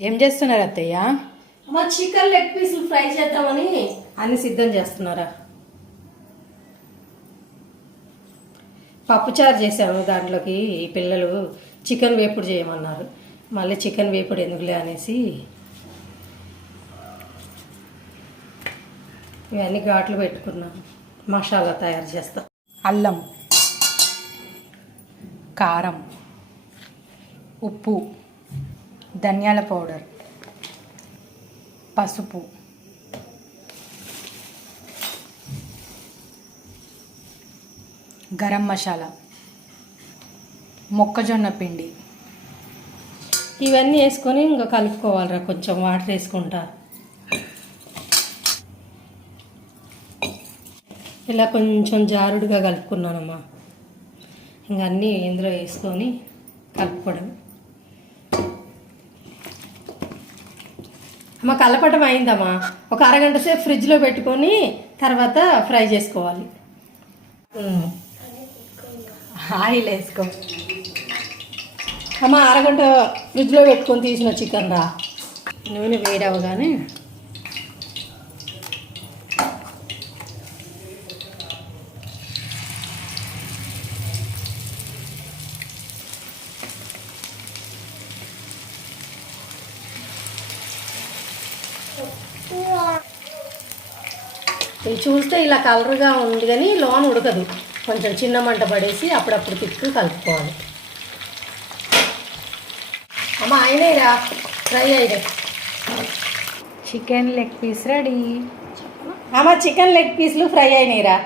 ఏం చేస్తున్నారు అత్తయ్య? మా చికెన్ లెగ్ పీసులు ఫ్రై చేద్దామని అన్ని సిద్ధం చేస్తున్నారా? పప్పుచారు చేసాము దాంట్లోకి పిల్లలు చికెన్ వేపుడు చేయమన్నారు. మళ్ళీ చికెన్ వేపుడు ఎందుకులే అనేసి ఇవన్నీ ఘాట్లు పెట్టుకున్నాం. మసాలా తయారు చేస్తాం. అల్లం కారం ఉప్పు ధనియాల పౌడర్ పసుపు గరం మసాలా మొక్కజొన్న పిండి. ఇవన్నీ వేసుకొని ఇంకా కలుపుకోవాలిరా కొంచెం వాటర్ వేసుకుంటా. ఇలా కొంచెం జారుడుగా కలుపుకున్నానమ్మా. ఇంకా అన్నీ ఇందులో వేసుకొని కలుపుకోవడం. అమ్మ కలపటం అయిందమ్మా. ఒక అరగంట సేపు ఫ్రిడ్జ్లో పెట్టుకొని తర్వాత ఫ్రై చేసుకోవాలి. ఆయిల్ వేసుకో. అమ్మ అరగంట ఫ్రిడ్జ్లో పెట్టుకొని తీసిన చికెన్ రా. నూనె వేడవగానే ఇది చూస్తే ఇలా కలర్గా ఉంది కానీ లోన్ ఉడకదు. కొంచెం చిన్న మంట పడేసి అప్పుడప్పుడు తిప్పి కలుపుకోవాలి. అమ్మ అయినాయిరా ఫ్రై అయినాయి చికెన్ లెగ్ పీస్ రెడీ. అమ్మ చికెన్ లెగ్ పీస్లు ఫ్రై అయినాయిరా